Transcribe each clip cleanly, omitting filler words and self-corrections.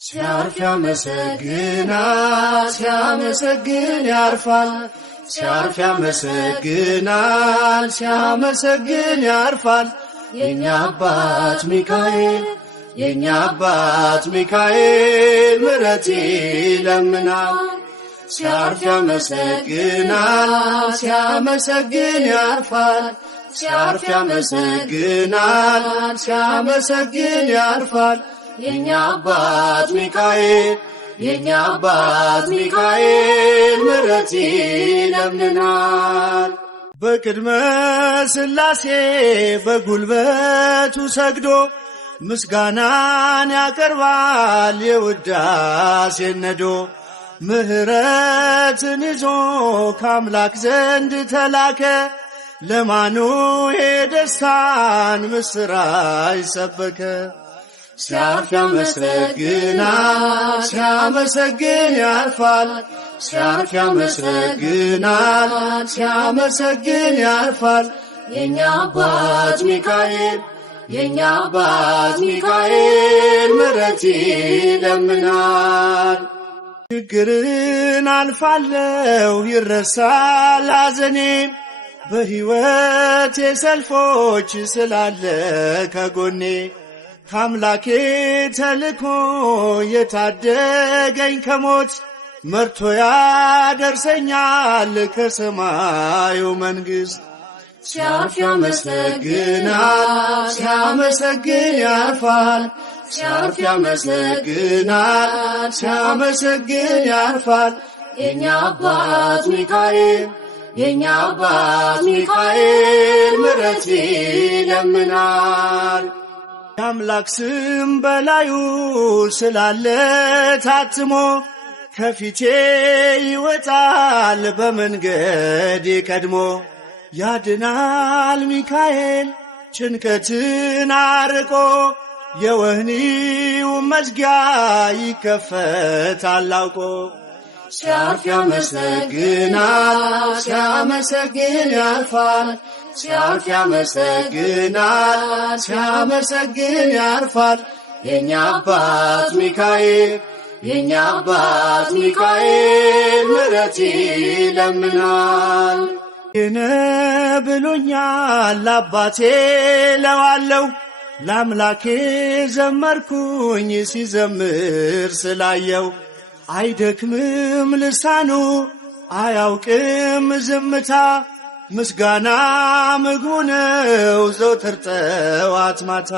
ሲያርፍ ያመሰግናል ሲያመሰግን ያርፋል ሲያርፍ ያመሰግናል ሲያመሰግን ያርፋል የኛ አባት ሚካኤል ምሕረት ይለምናል ሲያርፍ ያመሰግናል ሲያመሰግን ያርፋል ሲያርፍ ያመሰግናል ሲያመሰግን ያርፋል የኛ አባት ሚካኤል ምሕረት ይለምናል በቅድመ ሥላሴ በጉልበቱ ሰግዶ ምስጋናን ያቀርባል የውዳሴን ነዶ ምሕረትን ይዞ ከአምላክ ዘንድ ተላከ ለማኑሄ ደስታን ምስራች ሰበከ ሲያርፍ ያመሰግናል ሲያመሰግን ያርፋል ሲያርፍ ያመሰግናል ሲያመሰግን ያርፋል የኛ አባት ሚካኤል ምሕረት ይለምናል ችግርን አልፋለሁ ይረሳል ሐዘኔ በሕይወቴ ሰልፎች ስላለ ከጎኔ ከአምላኬ ተልኮ የታደገኝ ከሞት መርቶ ያደርሰኛል ከሰማዩ መንግሥት ሲያርፍ ያመሰግናል ሲያመሰግን ያርፋል ሲያርፍ ያመሰግናል ሲያመሰግን ያርፋል የኛ አባት ሚካኤል ምሕረት ይለምናል የአምላክ ስም በላዩ ስላለ ታትሞ ከፊቴ ይወጣል በመንገዴ ቀድሞ ያድናል ሚካኤል ጭንቀትን አርቆ የወህኒው መዝጊያ ይከፈታል አውቆ ሲያርፍ ያመሰግናል ሲያመሰግን ያርፋል ሲያርፍ ያመሰግናል ሲያመሰግን ያርፋል የኛ አባት ሚካኤል ምሕረት ይለምናል ብሎኛል አባቴ ለዋለው ለአምላኬ ዘመርኩኝ ሲዘምር ስላየው አይደክምም ልሳኑ አያውቅም ዝምታ ምስጋና ምግቡ ነው ዘወትር ጠዋት ማታ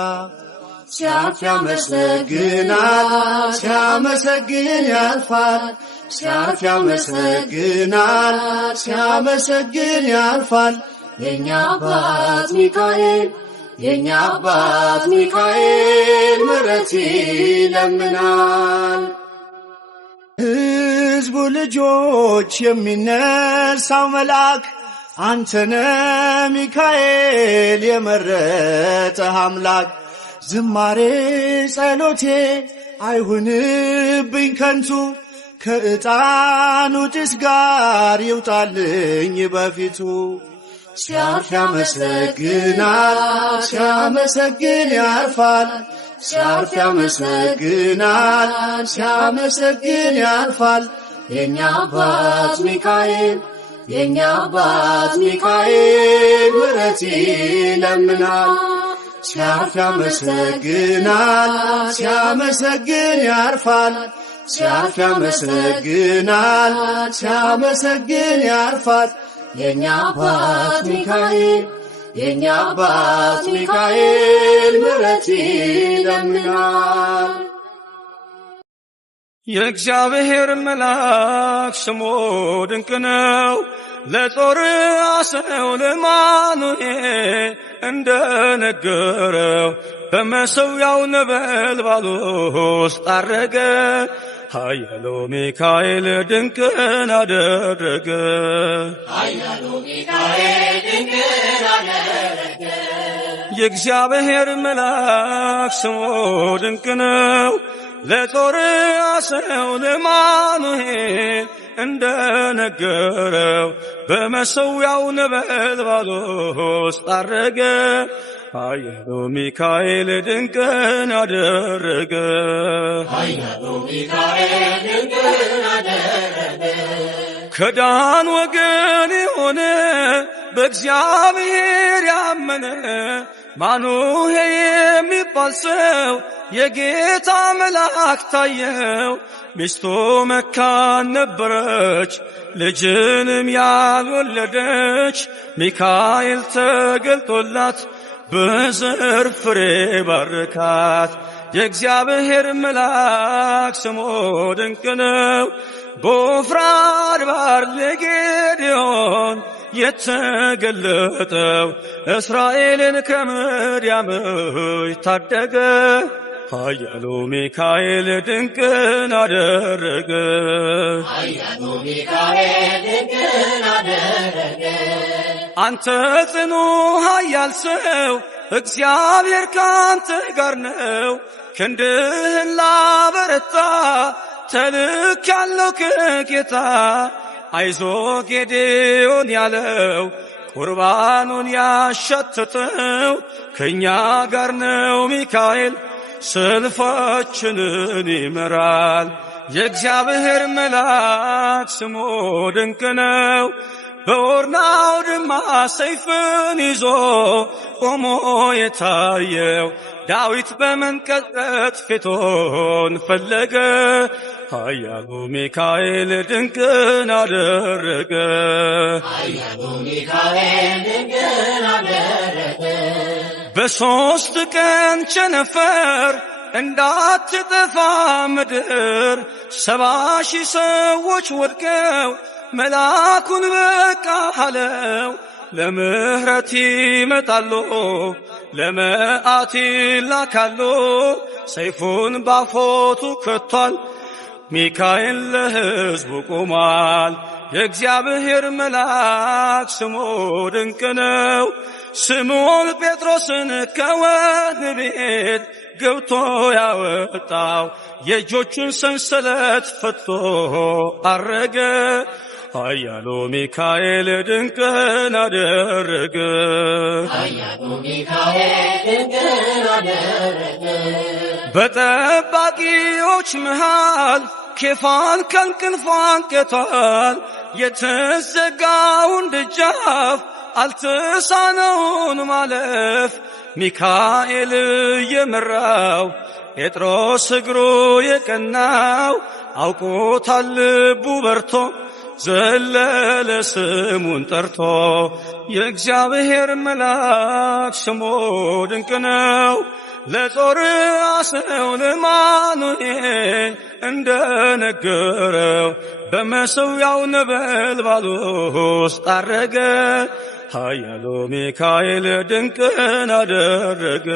ሲያርፍ ያመሰግናል ሲያመሰግን ያርፋል ሲያርፍ ያመሰግናል ሲያመሰግን ያርፋል የኛ አባት ሚካኤል ምሕረት ይለምናል ሕዝቡ ልጆች የሚነሳው መልአክ አንተነ ሚካኤል የመረጠህ አምላክ ዝማሬ ጸሎቴ አይሁንብኝ ከንቱ ከዕጣኑ ጭስ ጋር ይውጣልኝ በፊቱ ሲያርፍ ያመሰግናል ሲያመሰግን ያርፋል ሲያርፍ ያመሰግናል ሲያመሰግን ያርፋል የኛ አባት ሚካኤል ምሕረት ይለምናል ሲያርፍ ያመሰግናል ሲያመሰግን ያርፋል ሲያርፍ ያመሰግናል ሲያመሰግን ያርፋል የኛ አባት ሚካኤል ምሕረት ይለምናል የእግዚአብሔር መልአክ ስሙ ድንቅ ነው ለጦር አሰው ለማኑኤል እንደነገረው በመሠዊያው ነበልባል ውስጥ አረገ ኃያሉ ሚካኤል ድንቅን አደረገ የእግዚአብሔር መልአክ ስሙ ድንቅ ነው ለጦር አሰው ለማኑኤል እንደነገረው በመሠዊያው ነበልባል ውስጥ አረገ ኃያሉ ሚካኤል ድንቅን አደረገ ኃያሉ ሚካኤል ድንቅን አደረገ ከዳን ወገን የሆነ በእግዚአብሔር ያመነ ማኑሄ የሚባል ሰው የጌታ መልአክ ታየው ሚስቱ መካን ነበረች ልጅንም ያልወለደች ሚካኤል ተገልጦላት በዘር ፍሬ ባረካት የእግዚአብሔር መልአክ ስሙ ድንቅ ነው በዖፍራ አድባር ለጌዴዎን የተገለጠው እስራኤልን ከምድያም ታደገ ኃያሉ ሚካኤል ድንቅን አደረገ ኃያሉ ሚካኤል ድንቅን አደረገ አንተ ጽኑ ኃያል ሰው እግዚአብሔር ካንተ ጋር ነው ክንድህን ላበረታ ተልኬአለሁ ከጌታ አይዞ ጌዴዎን ያለው ቁርባኑን ያሸተተው ከእኛ ጋር ነው ሚካኤል ሰልፋችንን ይመራል የእግዚአብሔር መልአክ ስሙ ድንቅ ነው በኦርናው ድማ ሰይፍን ይዞ ቆሞ የታየው ዳዊት በመንቀጥቀጥ ፊቱን ፈለገ ኃያሉ ሚካኤል ድንቅን አደረገ ኃያሉ ሚካኤል ድንቅን አደረገ በሦስት ቀን ቸነፈር እንዳትጠፋ ምድር 70,000 ሰዎች ወድቀው መልአኩን በቃ አለው ለምህረት ይመጣሉ ለመዓት ይላካሉ ሰይፉን ባፎቱ ከቷል ሚካኤል ለሕዝቡ ቆሟል የእግዚአብሔር መልአክ ስሙ ድንቅ ነው ስምዖን ጴጥሮስን ከወህኒ ቤት ገብቶ ያወጣው የእጆቹን ሰንሰለት ፈቶ አረገ ኃያሉ ሚካኤል ድንቅን አደረገ ኃያሉ ሚካኤል ድንቅን አደረገ በጠባቂዎች መሃል ኬፋን ከእንቅልፉ አንቅቷል የተዘጋውን ደጃፍ አልተሳነውን ማለፍ ሚካኤል የመራው ጴጥሮስ እግሩ የቀናው አውቆታል ልቡ በርቶ ዘለለ ስሙን ጠርቶ የእግዚአብሔር መልአክ ስሙ ድንቅ ነው ለጦር አስነው ለማኑኤል እንደነገረው በመሠዊያው ነበልባል ውስጥ አረገ ኃያሉ ሚካኤል ድንቅን አደረገ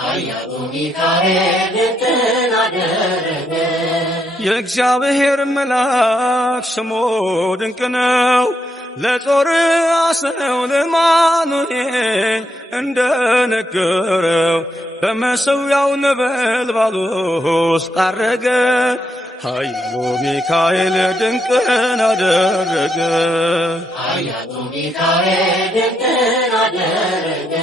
ኃያሉ ሚካኤል ድንቅን አደረገ የእግዚአብሔር መልአክ ስሙ ድንቅ ነው ለጦር አስነው ለማኑኤል እንደነገረው በመሠዊያው ነበልባል ውስጥ አረገ ኃያሉ ሚካኤል ድንቅን አደረገ ኃያሉ ሚካኤል ድንቅን አደረገ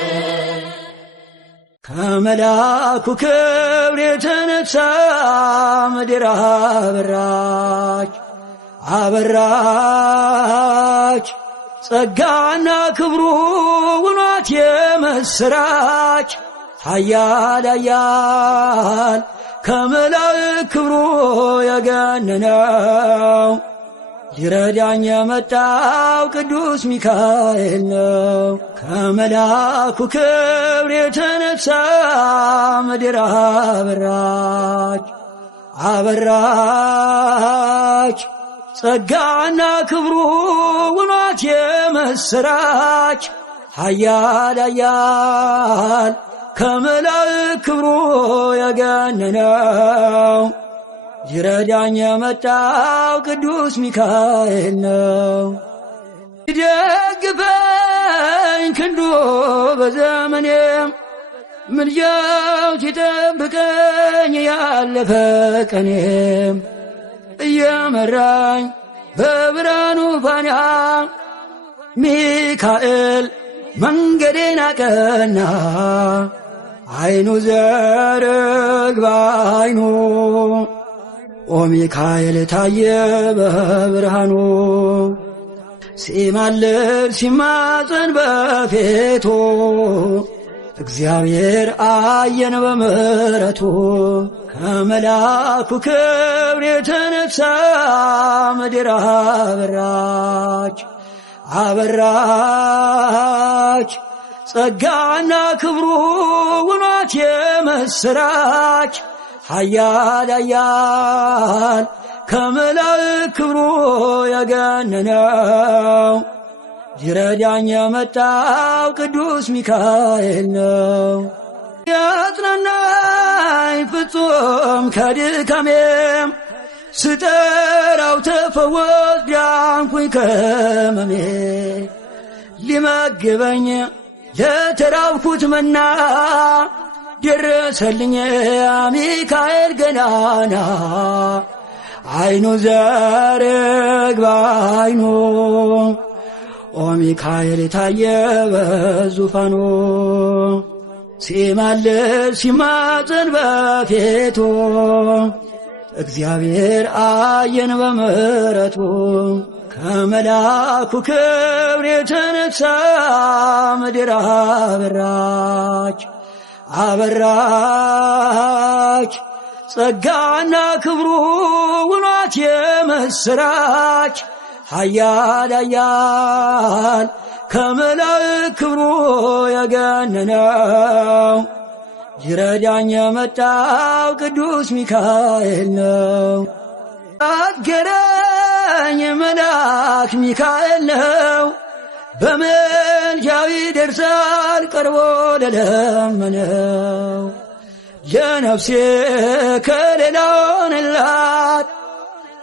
ከመልአኩ ክብር የተነሳ ምድር አበራች አበራች ጸጋና ክብሩ ውኗት የምስራች ኃያል ኃያል ከመላእክት ክብሩ የገነነው ሊረዳኝ የመጣው ቅዱስ ሚካኤል ነው ከመልአኩ ክብር የተነሳ ምድር አበራች አበራች ጸጋና ክብሩ ውኗት የምስራች ኃያል ኃያል ከመላእክት ክብሩ የገነነው ሊረዳኝ የመጣው ቅዱስ ሚካኤል ነው ይደግፈኝ ክንዱ በዘመኔም ምልጃው ሲጠብቀኝ ያለፈ ቀኔም እየመራኝ በብርሃኑ ፋና ሚካኤል መንገዴን አቀና አይኑ ዘርግ ባይኑ ኦ ሚካኤል ታየ በብርሃኑ ሲማልድ ሲማጸን በፊቱ እግዚአብሔር አየን በምሕረቱ ከመላኩ ክብር የተነሳ ምድር አበራች አበራች ጸጋና ክብሩ ውኗት የምስራች ኃያል ኃያል ከመላእክት ክብሩ የገነነው ሊረዳኝ የመጣው ቅዱስ ሚካኤል ነው። ያጽናናኝ ፍጹም ከድካሜም ስጠራው ተፈወስ ዳንኩኝ ከሕመሜ ሊመግበኝ ለተራብኩት መና ደረሰልኝ ሚካኤል ገናና አይኑ ዘርግ ባይኑ ኦ ሚካኤል ታየ በዙፋኑ ሲማልድ ሲማጸን በፊቱ እግዚአብሔር አየን በምሕረቱ ከመላኩ ክብር የተነሳ ምድር አበራች አበራች ጸጋና ክብሩ ውኗት የምስራች ኃያል ኃያል ከመላእክት ክብሩ የገነነው ሊረዳኝ የመጣው ቅዱስ ሚካኤል ነው። አገረኝ መልአክ ሚካኤል ነው በምልጃው ይደርሳል ቀርቦ ለለመነው ለነፍሴ ከሌላው ሆነላት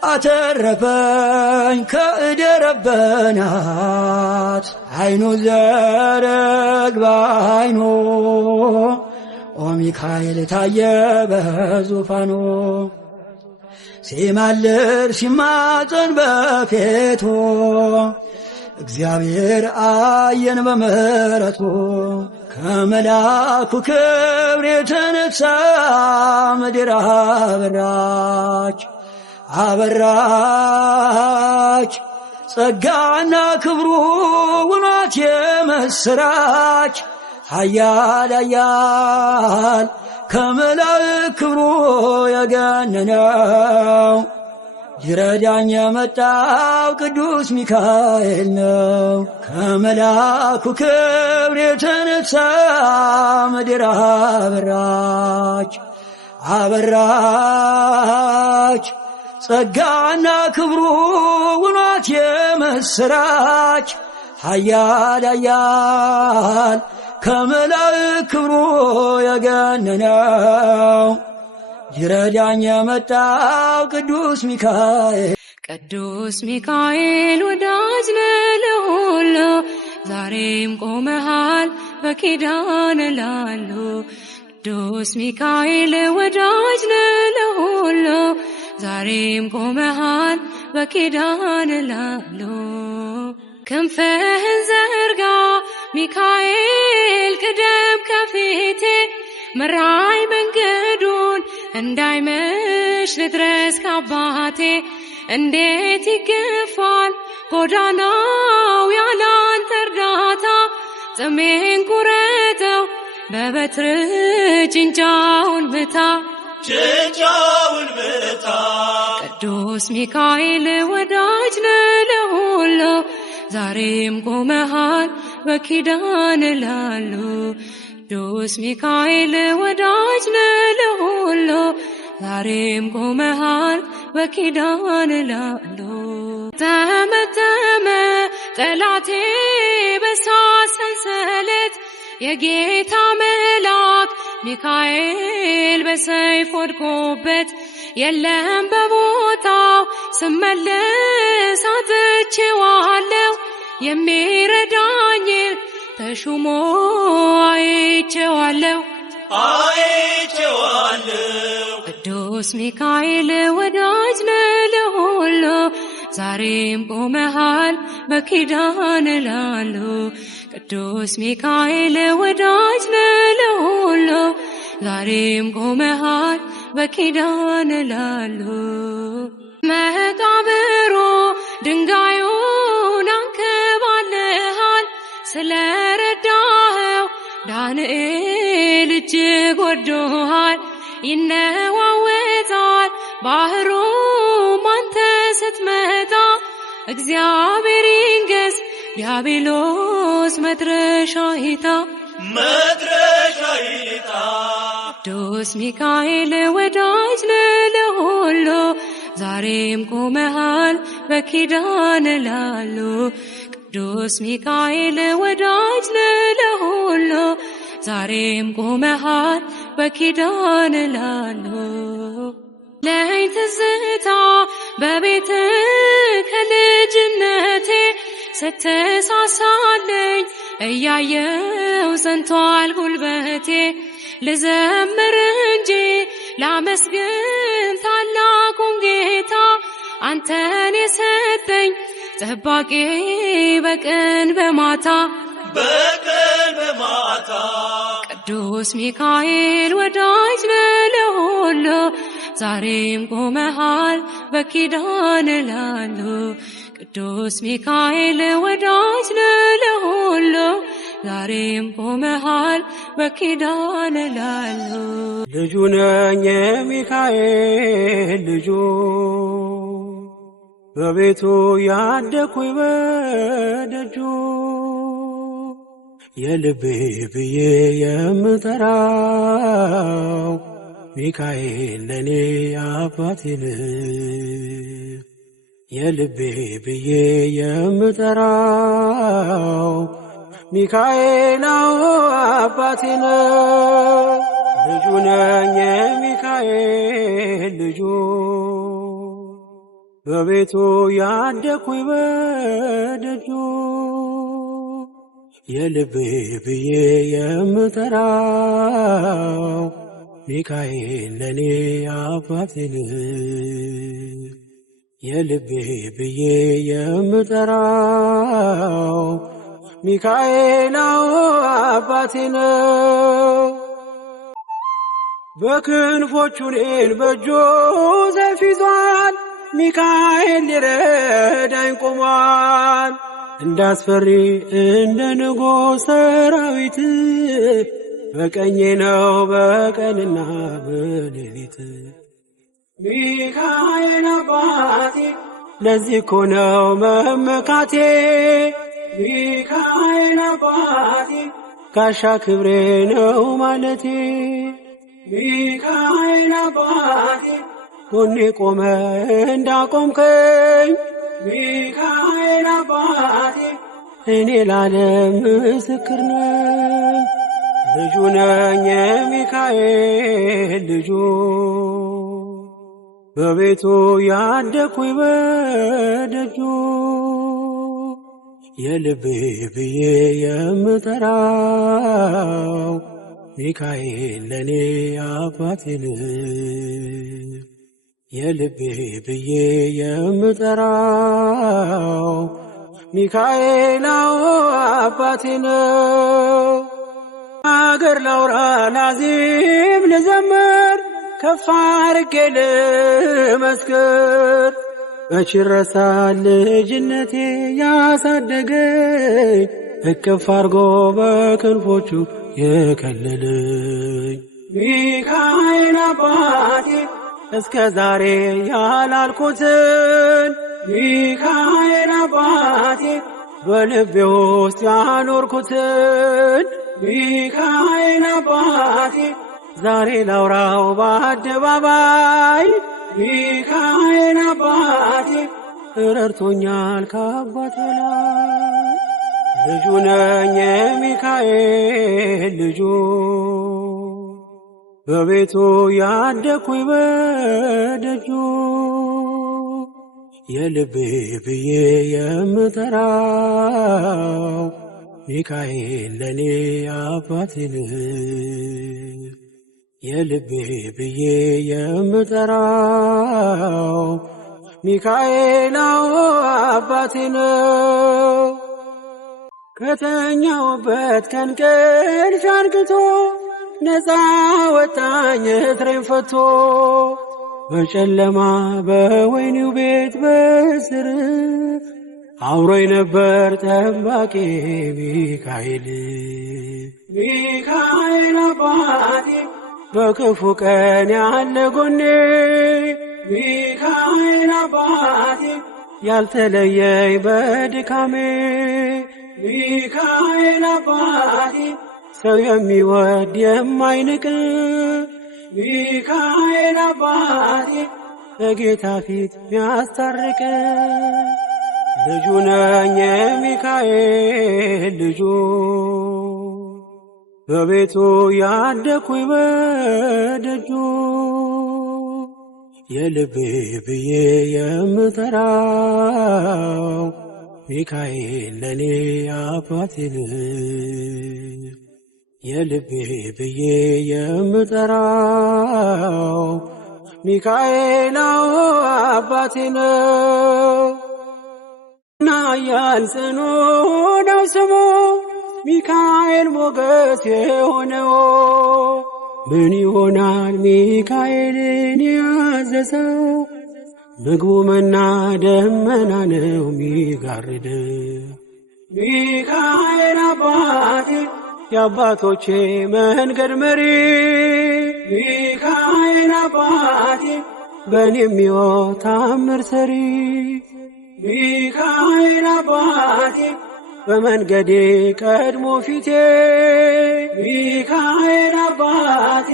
አተረፈኝ ከእደረበናት አይኑ ዘርግ ባይኑ ኦ ሚካኤል ታየ በዙፋኑ ሲማልድ ሲማጸን በፊቱ እግዚአብሔር አየን በምሕረቱ ከመላኩ ክብር የተነሳ ምድር አበራች አበራች ጸጋና ክብሩ ውኗት የምስራች ኃያል ኃያል ከመላእክት ክብሩ የገነነው ሊረዳኝ የመጣው ቅዱስ ሚካኤል ነው። ከመላኩ ክብር የተነሳ ምድር አበራች አበራች ጸጋና ክብሩ ውኗት የምስራች ኃያል ኃያል ከመላእክት ክብሩ የገነነው ሊረዳኝ የመጣው ቅዱስ ሚካኤል ቅዱስ ሚካኤል ወዳጅ ነህ ለሁሉ ዛሬም ቆመሃል በኪዳን ላሉ ቅዱስ ሚካኤል ወዳጅ ነህ ለሁሉ ዛሬም ቆመሃል በኪዳን ላሉ ክንፍህን ዘርጋ ሚካኤል ቅደም ከፊቴ ምራይ መንገዱን እንዳይመሽ ልድረስ ከአባቴ እንዴት ይገፋል ጎዳናው ያላንተ እርዳታ ጥሜን ቁረጠው በበትር ጭንጫውን ምታ ቅዱስ ሚካኤል ወዳጅ ነህ ለሁሉ ዛሬም ቆመሃል በኪዳን ላሉ ቅዱስ ሚካኤል ወዳጅ ነህ ለሁሉ ዛሬም ቆመሃል በኪዳን ላሉ ተመተመ ጠላቴ በእሳት ሰንሰለት የጌታ መልአክ ሚካኤል በሰይፍ ወድቆበት የለም በቦታው ስመለስ አጥቼዋለሁ የሚረዳኝን ተሹሞ አይቼዋለሁ ቅዱስ ሚካኤል ወዳጅ ነህ ለሁሉ ዛሬም ቆመሃል በኪዳን ላሉ ቅዱስ ሚካኤል ወዳጅ ነህ ለሁሉ ዛሬም ቆመሃል በኪዳን ላሉ መቃብሩ ድንጋዩን አንከባልሃል ስለረዳኸው ዳንኤል እጅግ ወዶሃል ይነዋወጣል ባህሩም አንተ ስትመጣ እግዚአብሔር ይንገስ ዲያብሎስ መድረሻ ይታ ቅዱስ ሚካኤል ወዳጅ ነህ ለሁሉ ዛሬም ቆመሃል በኪዳን ላሉ ቅዱስ ሚካኤል ወዳጅ ነህ ለሁሉ ዛሬም ቆመሃል በኪዳን ላሉ ለይ ትዝታ በቤት ከልጅነቴ ስትሳሳለኝ እያየው ጸንቷል ጉልበቴ ልዘምር እንጂ ላመስግን ታላቁን ጌታ አንተን የሰጠኝ ጠባቂ በቀን በማታ ቅዱስ ሚካኤል ወዳጅ ነህ ለሁሉ ዛሬም ቆመሃል በኪዳን ላሉ ቅዱስ ሚካኤል ወዳጅ ነህ ለሁሉ ዛሬም ቆመሃል በኪዳን ላሉ ልጁ ነኝ የሚካኤል ልጁ በቤቱ ያደኩኝ በደጁ የልቤ ብዬ የምጠራው ሚካኤል ለኔ አባቴ ነው የልቤ ብዬ የምጠራው ሚካኤል አባቴ ነው ልጁ ነኝ የሚካኤል ልጁ በቤቱ ያደኩኝ በደጁ የልቤ ብዬ የምጠራው ሚካኤል ለኔ አባቴ ነው የልቤ ብዬ የምጠራው ሚካኤል አባቴ ነው በክንፎቹ እኔን በእጁ ሰይፍ ይዟል ሚካኤል ሊረዳኝ ቆሟል እንዳስፈሪ እንደ ንጉሥ ሰራዊት በቀኜ ነው በቀንና በሌሊት ሚካኤል አባቴ ለዚህ እኮ ነው መመካቴ ሚካኤል አባቴ ጋሻ ክብሬ ነው ማለቴ ሚካኤል አባቴ ጎኔ ቆመ እንዳቆምከኝ ሚካኤል አባቴ እኔ ለዓለም ምስክር ነኝ ልጁ ነኝ የሚካኤል ልጁ በቤቱ ያደኩኝ በደጁ የልቤ ብዬ የምጠራው ሚካኤል ለኔ አባቴ ነው የልቤ ብዬ የምጠራው ሚካኤል አባቴ ነው አገር ላውራ ላዚም ልዘምር ከፍ አድርጌ ልመስክር መች ይረሳል ልጅነቴ ያሳደገኝ እቅፍ አድርጎ በክንፎቹ የከለለኝ ሚካኤል አባቴ እስከ ዛሬ ያላልኩትን ሚካኤል አባቴ በልቤ ውስጥ ያኖርኩትን ሚካኤል አባቴ ዛሬ ላውራው በአደባባይ ሚካኤል አባቴ ረድቶኛል ከአባት በላይ ልጁ ነኝ የሚካኤል ልጁ በቤቱ ያደኩኝ በደጁ የልቤ ብዬ የምጠራው ሚካኤል ለኔ አባቴ ነው የልቤ ብዬ የምጠራው ሚካኤል አባቴ ነው ከተኛውበት ከእንቅልፍ አንቅቶ ነፃ ወጣኝ እግሬን ፈቶ በጨለማ በወህኒው ቤት በእስር አብሮኝ ነበር ጠባቂ ሚካኤል። ሚካኤል አባቴ በክፉ ቀን ያለ ጎኔ ሚካኤል አባቴ ያልተለየኝ በድካሜ ሚካኤል አባቴ ሰው የሚወድ የማይንቅ ሚካኤል አባቴ በጌታ ፊት ሚያስታርቅ ልጁ ነኝ የሚካኤል ልጁ በቤቱ ያደኩኝ በደጁ የልቤ ብዬ የምጠራው ሚካኤል ለኔ አባቴን የልቤ ብዬ የምጠራው ሚካኤል አባቴ ነው። ኃያል ጽኑ ነው ስሙ ሚካኤል ሞገስ የሆነው ምን ይሆናል ሚካኤልን ያዘዘው ምግቡ መና ደመና ነው ሚጋርድ ሚካኤል አባቴ የአባቶቼ መንገድ መሪ ሚካኤል አባቴ በእኔም ሕይወት ታምር ሰሪ ሚካኤል አባቴ በመንገዴ ቀድሞ ፊቴ ሚካኤል አባቴ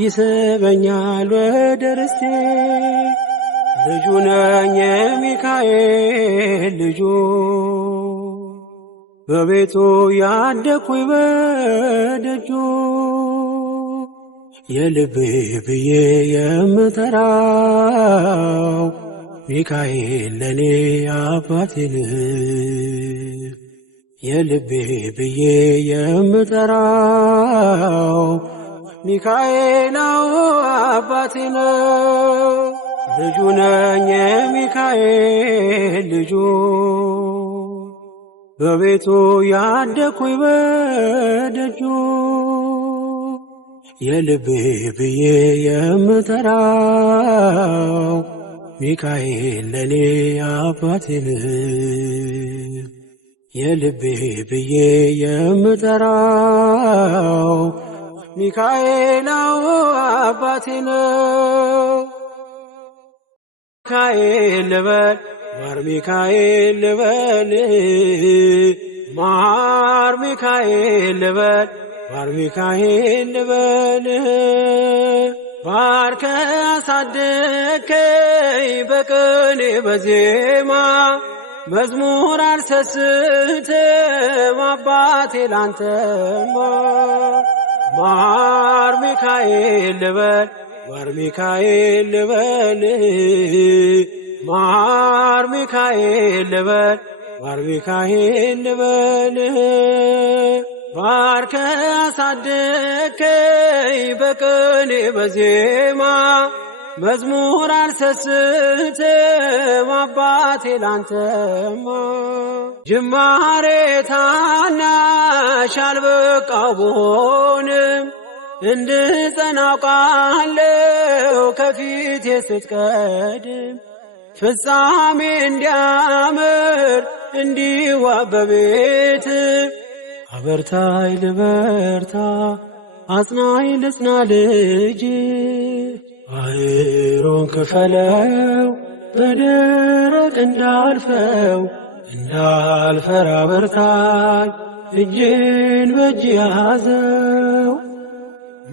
ይስበኛል ወደ ርስቴ ልጁ ነኝ የሚካኤል ልጁ በቤቱ ያደኩኝ በደጁ የልቤ ብዬ የምጠራው ሚካኤል ለኔ አባቴን የልቤ ብዬ የምጠራው ሚካኤል አባቴ ነው። ልጁ ነኝ የሚካኤል ልጁ በቤቱ ያደኩኝ በደጁ የልቤ ብዬ የምጠራው ሚካኤል ለኔ አባቴን የልቤ ብዬ የምጠራው ሚካኤል አባቴ ነው። ሚካኤል ልበል ማር ሚካኤል ልበል ማር ሚካኤል ልበል ማር ሚካኤል ልበል ባርከ አሳደከኝ በቅኔ በዜማ መዝሙር አልሰስትም አባቴ ላንተማ ማር ሚካኤል ልበል ማር ሚካኤል ልበል ማር ሚካኤል ልበል ማር ሚካኤል ልበል ባርከ አሳደከኝ በቅኔ በዜማ መዝሙር አልሰስትም አባቴ ላንተማ ጅማሬ ታናሽ አልበቃው ብሆንም እንድጸና አውቃለሁ ከፊቴ ስትቀድም ፍጻሜ እንዲያምር እንዲዋብ በቤት አበርታይ ልበርታ አጽናኝ ልጽና ልጅ ባህሩን ክፈለው በደረቅ እንዳልፈራ በርታኝ እጄን በእጅ ያዘው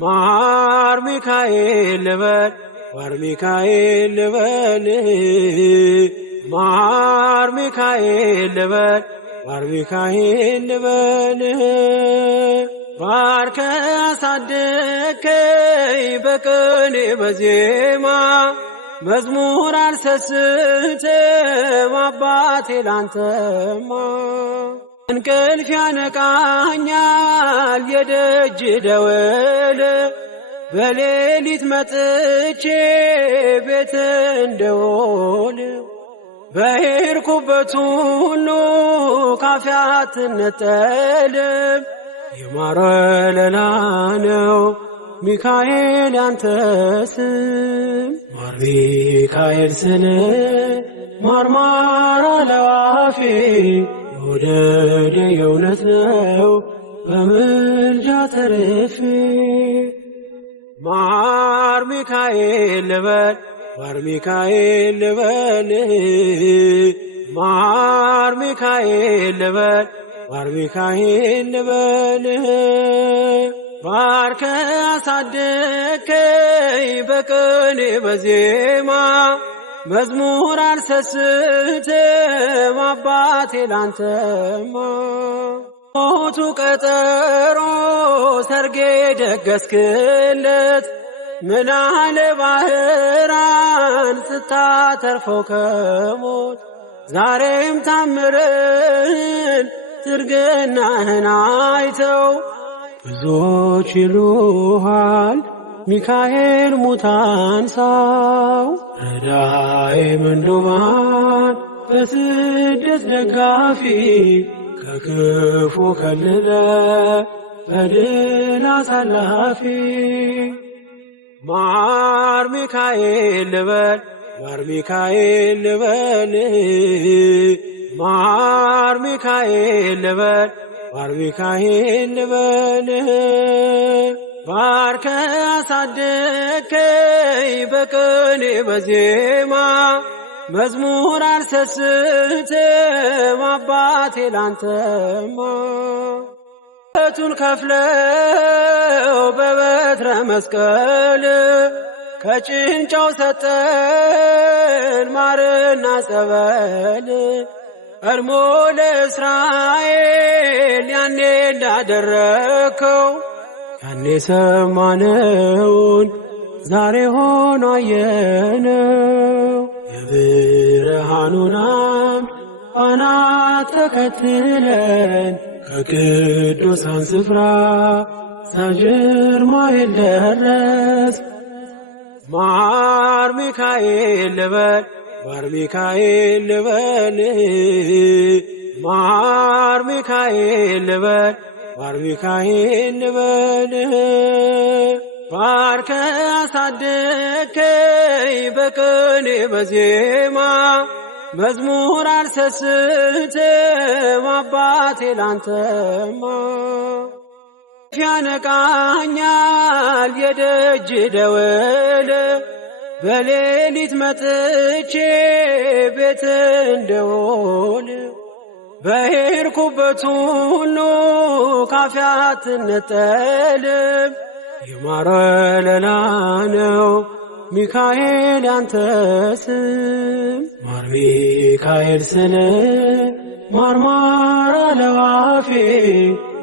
ማር ሚካኤል ልበል ማር ሚካኤል ልበል ማር ሚካኤል ልበል ማር ሚካኤል ልበል ባርከ አሳደከኝ በቅኔ በዜማ መዝሙር አልሰስትም አባቴ ላንተማ እንቅልፍ ያነቃኛል የደጅ ደወል በሌሊት መጥቼ ቤት እንደውል በሄድኩበት ሁሉ ካፌ አትነጠልም። የማር ወለላ ነው ሚካኤል ያንተ ስም። ማር ሚካኤል ስል ማርማር አለው አፌ። መውደድ የእውነት ነው በምልጃ ተርፌ። ማር ሚካኤል ልበል ማር ሚካኤል ልበል ማር ሚካኤል ልበል ማር ሚካኤል ልበል። ባርከ አሳደከኝ በቅኔ በዜማ መዝሙር አልሰስትም አባቴ ላንተማ። ሞቱ ቀጠሮ ሰርጌ ደገስክለት ምናለ ባህራን ስታተርፈው ከሞት። ዛሬም ታምርህን ትርግናህን አይተው ብዙዎች ይሉሃል ሚካኤል ሙታን ሳው። ረዳኤ ምንዱባን በስደት ደጋፊ ከክፉ ከልለ በድል አሳላፊ። ማር ሚካኤል ልበል ማር ሚካኤል ልበል ማር ሚካኤል ልበል ማር ሚካኤል ልበል። ባርከ አሳደከኝ በቅኔ በዜማ መዝሙር አልሰስትም አባቴ ላንተማ። ቱን ከፍለው በበትረ መስቀል ከጭንጫው ሰጠን ማርና ጸበል። ቀድሞ ለእስራኤል ያኔ እንዳደረከው ያኔ ሰማነውን ዛሬ ሆኖ አየነው። የብርሃኑን አምድ ፋና ተከትለን ከቅዱሳን ስፍራ ሳጅር ማይል ደረስ። ማር ሚካኤል ልበል ማር ሚካኤል ልበል ማር ሚካኤል ልበል ማር ሚካኤል ልበል። ባርከ አሳደከኝ በቅኔ በዜማ መዝሙር አልሰስትም አባቴ ላንተማ። ያነቃኛል የደጅ ደወል በሌሊት መጥቼ ቤት እንደውል። በሄድኩበት ሁሉ ካፌ አትነጠልም። የማር ወለላ ነው ሚካኤል ያንተ ስም። ማር ሚካኤል ስል ማርማር አለው አፌ።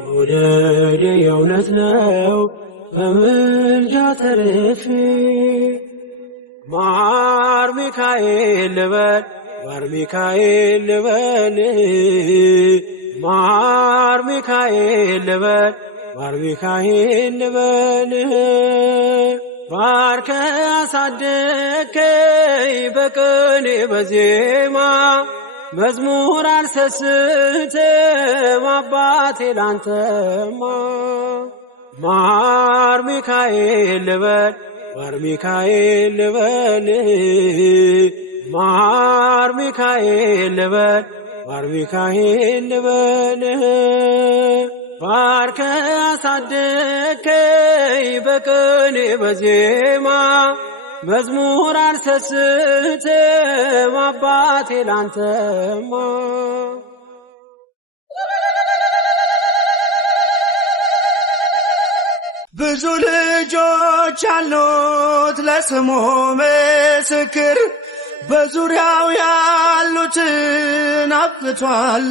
መውደድ የእውነት ነው በምልጃ ተርፌ። ማር ሚካኤል ልበል ማር ሚካኤል ልበል ማር ሚካኤል ልበል ማር ሚካኤል ልበል። ባርከ አሳደከኝ በቅኔ በዜማ መዝሙር አልሰስትም አባቴ ላንተማ። ማር ሚካኤል ልበል ማር ሚካኤል ልበል ማር ሚካኤል ልበል ማር ሚካኤል ልበል። ባርከ አሳደከኝ በቅኔ በዜማ መዝሙር አልሰስትም አባቴ ላንተማ። ብዙ ልጆች አሉት ለስሙ ምስክር በዙሪያው ያሉትን አብቅቷል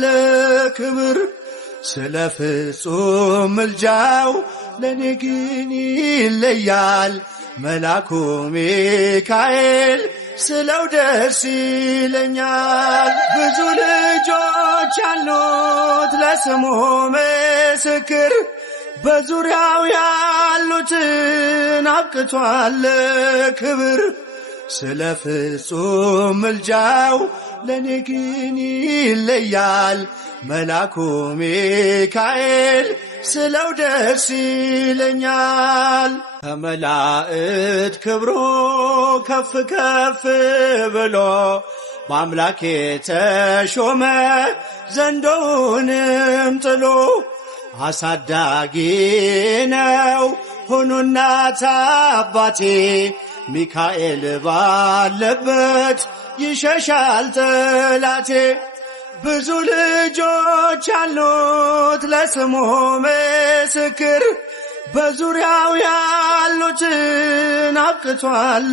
ክብር። ስለ ፍጹም ምልጃው ለኔ ግን ይለያል መልአኩ ሚካኤል ስለው ደስ ይለኛል። ብዙ ልጆች አሉት ለስሙ ምስክር በዙሪያው ያሉትን አብቅቷል ክብር። ስለ ፍጹም ምልጃው ለኔ ግን ይለያል። መላኩ ሚካኤል ስለው ደስ ይለኛል። ከመላእክት ክብሩ ከፍ ከፍ ብሎ በአምላኬ ተሾመ ዘንዶውንም ጥሎ አሳዳጊ ነው ሆኖ እናት አባቴ ሚካኤል ባለበት ይሸሻል ጠላቴ። ብዙ ልጆች አሉት ለስሙ ምስክር በዙሪያው ያሉትን አብቅቷል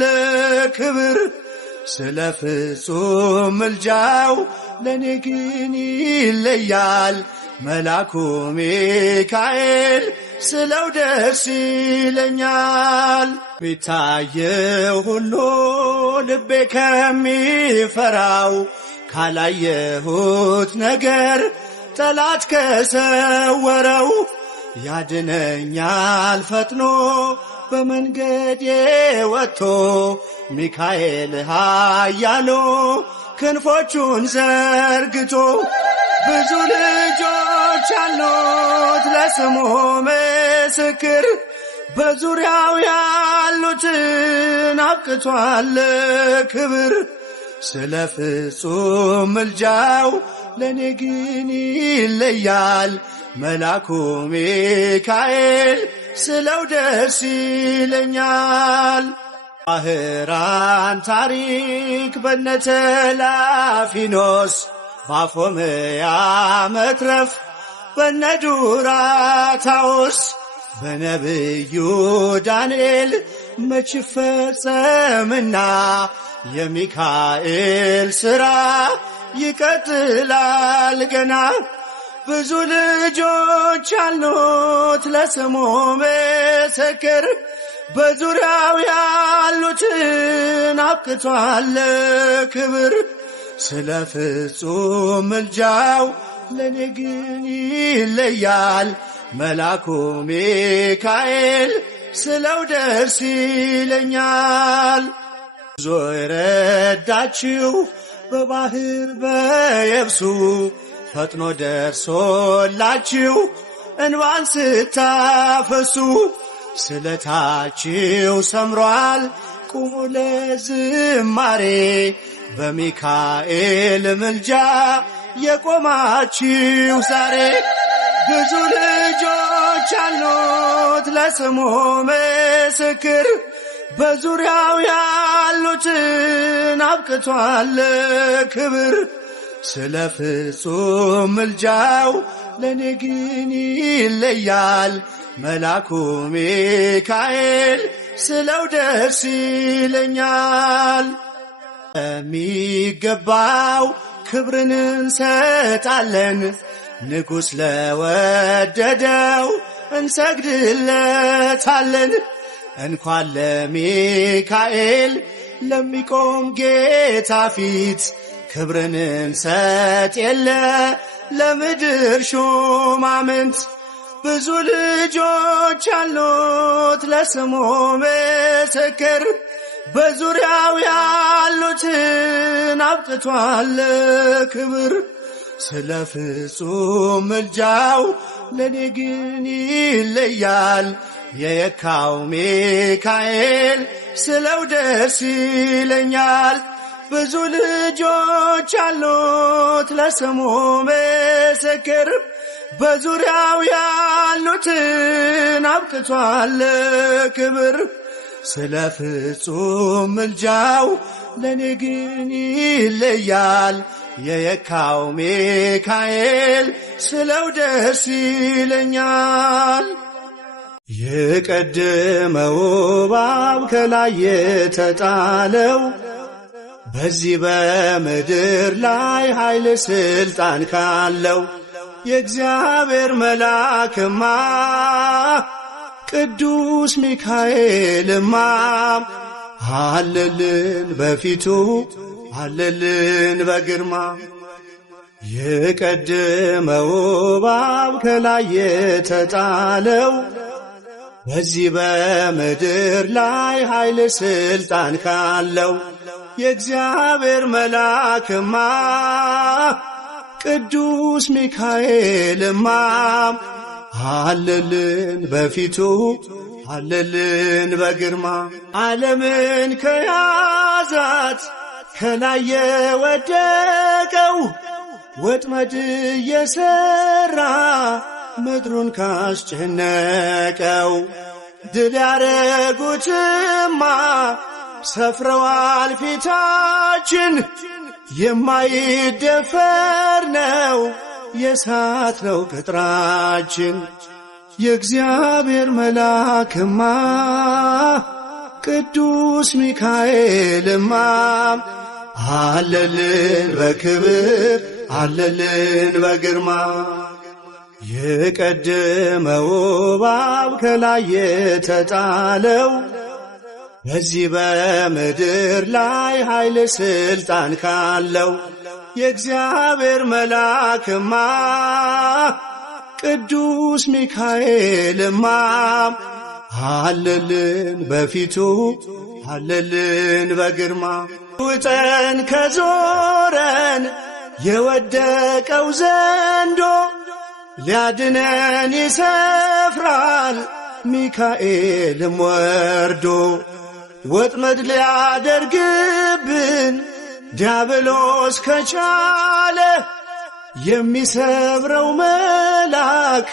ክብር። ስለ ፍጹም ምልጃው ለኔ ግን ይለያል። መላኩ ሚካኤል ስለው ደስ ይለኛል። ቢታየው ሁሉ ልቤ ከሚፈራው ካላየሁት ነገር ጠላት ከሰወረው ያድነኛል ፈጥኖ በመንገዴ ወጥቶ ሚካኤል ኃያሉ ክንፎቹን ዘርግቶ። ብዙ ልጆች አሉት ለስሙ ምስክር በዙሪያው ያሉትን አብቅቷል ክብር። ስለ ፍጹም ምልጃው ለኔ ግን ይለያል። መላኩ ሚካኤል ስለው ደስ ይለኛል። ባህራን ታሪክ በነተላፊኖስ ባፎምያ መትረፍ በነዱራታውስ በነብዩ ዳንኤል መች ፈጸምና የሚካኤል ሥራ ይቀጥላል ገና። ብዙ ልጆች አሉት ለስሙ ምስክር በዙሪያው ያሉትን አብቅቷል ክብር። ስለ ፍጹም ምልጃው ለኔ ግን ይለያል። መላኩ ሚካኤል ስለው ደስ ይለኛል። ጉዞ የረዳችው በባህር በየብሱ ፈጥኖ ደርሶላችሁ እንባን ስታፈሱ ስለታችሁ ሰምሯል ቁሙ ለዝማሬ በሚካኤል ምልጃ የቆማችሁ ዛሬ። ብዙ ልጆች አሉት ለስሙ ምስክር በዙሪያው ያሉትን አብቅቷል ክብር። ስለ ፍጹም ምልጃው ለኔ ግን ይለያል። መላኩ ሚካኤል ስለው ደስ ይለኛል። የሚገባው ክብርን እንሰጣለን፣ ንጉሥ ለወደደው እንሰግድለታለን። እንኳን ለሚካኤል ለሚቆም ጌታ ፊት ክብርን እንሰጥ የለ ለምድር ሹማምንት። ብዙ ልጆች አሉት ለስሙ ምስክር በዙሪያው ያሉትን አብቅቷል ክብር። ስለ ፍጹም ምልጃው ለኔ ግን ይለያል። የየካው ሚካኤል ስለው ደስ ይለኛል። ብዙ ልጆች አሉት ለስሙ ምስክር በዙሪያው ያሉትን አብቅቷል ክብር። ስለ ፍጹም ምልጃው ለኔ ግን ይለያል። የየካው ሚካኤል ስለው ደስ ይለኛል። የቀደመው እባብ ከላይ የተጣለው በዚህ በምድር ላይ ኃይል ስልጣን ካለው የእግዚአብሔር መልአክማ ቅዱስ ሚካኤልማ አለልን በፊቱ አለልን በግርማ። የቀደመው እባብ ከላይ የተጣለው በዚህ በምድር ላይ ኃይል ስልጣን ካለው የእግዚአብሔር መልአክማ ቅዱስ ሚካኤልማ አለልን በፊቱ አለልን በግርማ ዓለምን ከያዛት ከላይ የወደቀው ወጥመድ የሠራ ምድሩን ካስጨነቀው ድል ያረጉትማ ሰፍረዋል ፊታችን የማይደፈር ነው የእሳት ነው ቅጥራችን የእግዚአብሔር መልአክማ ቅዱስ ሚካኤልማ አለልን በክብር አለልን በግርማ የቀደመው እባብ ከላይ የተጣለው በዚህ በምድር ላይ ኃይል ሥልጣን ካለው የእግዚአብሔር መልአክማ ቅዱስ ሚካኤልማ አለልን በፊቱ አለልን በግርማ ውጠን ከዞረን የወደቀው ዘንዶ ሊያድነን ይሰፍራል ሚካኤልም ወርዶ ወጥመድ ሊያደርግብን ዲያብሎስ ከቻለ የሚሰብረው መልአክ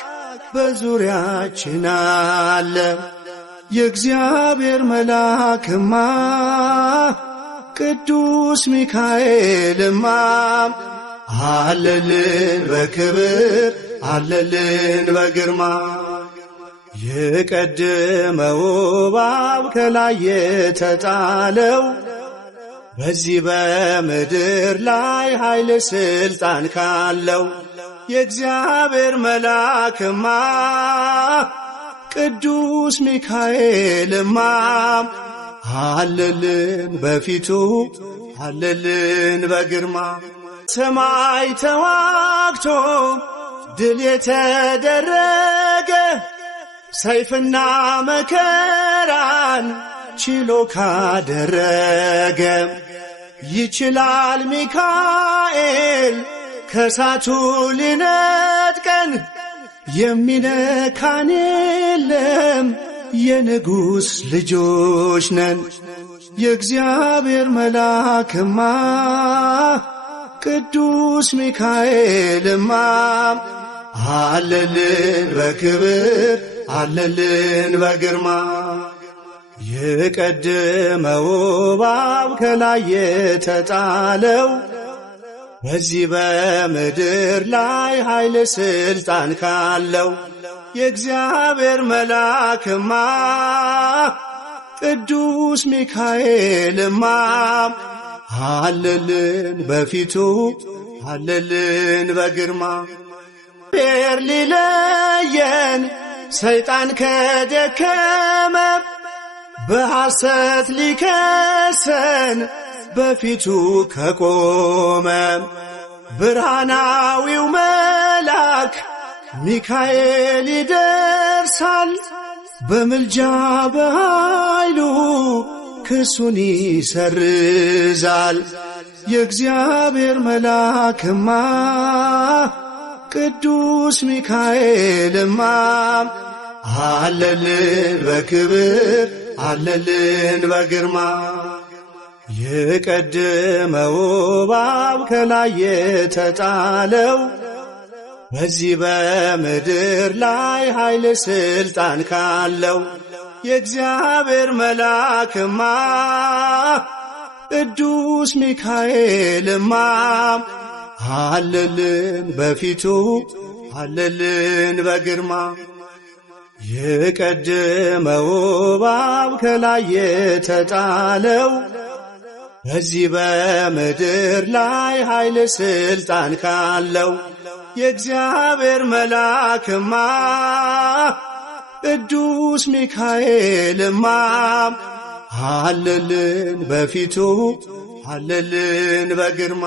በዙሪያችን አለ የእግዚአብሔር መልአክማ ቅዱስ ሚካኤልማ አለልን በክብር አለልን በግርማ የቀደመው እባብ ከላይ የተጣለው በዚህ በምድር ላይ ኃይል ሥልጣን ካለው የእግዚአብሔር መልአክማ ቅዱስ ሚካኤልማ አለልን በፊቱ አለልን በግርማ ሰማይ ተዋግቶ ድል የተደረገ ሰይፍና መከራን ችሎ ካደረገ ይችላል ሚካኤል ከእሳቱ ሊነጥቀን የሚነካን የለም የንጉሥ ልጆች ነን የእግዚአብሔር መልአክማ ቅዱስ ሚካኤልማ አለልን በክብር አለልን በግርማ የቀደመው እባብ ከላይ የተጣለው በዚህ በምድር ላይ ኃይል ሥልጣን ካለው የእግዚአብሔር መልአክማ ቅዱስ ሚካኤልማ አለልን በፊቱ አለልን በግርማ ር ሊለየን ሰይጣን ከደከመ በሐሰት ሊከሰን በፊቱ ከቆመ ብርሃናዊው መልአክ ሚካኤል ይደርሳል በምልጃ በኃይሉ ክሱን ይሰርዛል የእግዚአብሔር መልአክማ ቅዱስ ሚካኤልማ አለልን በክብር አለልን በግርማ የቀደመው እባብ ከላይ የተጣለው በዚህ በምድር ላይ ኃይል ሥልጣን ካለው የእግዚአብሔር መልአክማ ቅዱስ ሚካኤልማ አለልን በፊቱ አለልን በግርማ የቀደመው እባብ ከላይ የተጣለው በዚህ በምድር ላይ ኃይል ሥልጣን ካለው የእግዚአብሔር መልአክማ ቅዱስ ሚካኤልማ አለልን በፊቱ አለልን በግርማ